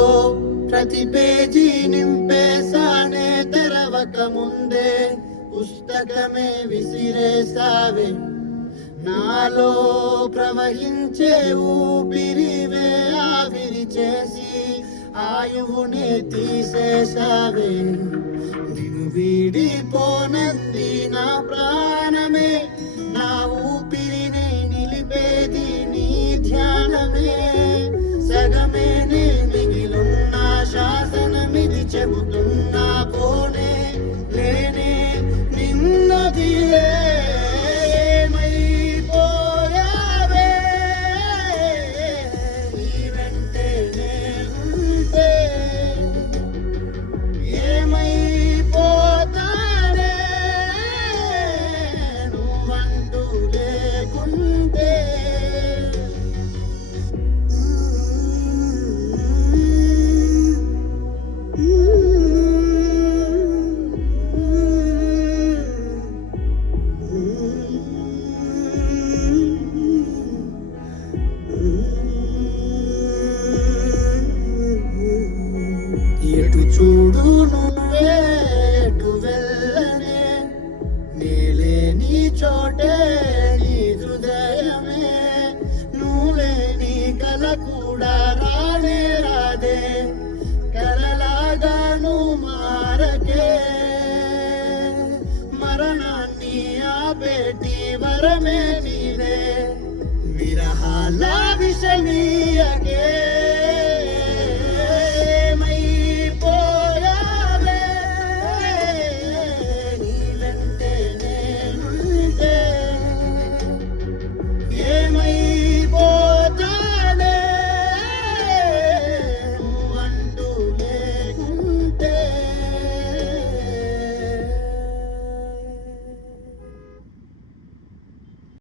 నాలో ప్రతి పేజీ నింపేసానే తెరవక ముందే పుస్తకమే విసిరేసావే నాలో ప్రవహించే ఊపిరివే ఆవిరి చేసి ఆయువునే తీసేసావే నిన్ను వీడిపోనంది నా ప్రాణమే నా ఊపిరిని నిలిపేది నీ ధ్యానమే సగమేనే మిగిలున్న శాసనమిది చెబుతున్నా పోనే లేనే నిన్నది ఎటు చూడు నువ్వే ఎటు వెళ్ళనే నేలే నీ చోటే నీ హృదయమే నువ్వే నీ కల కూడా రానే రాదే కలలాగా నువ్వు మారకే మరణాన్ని ఆపేటి వరమే నీవే విరహాల విషమీయకే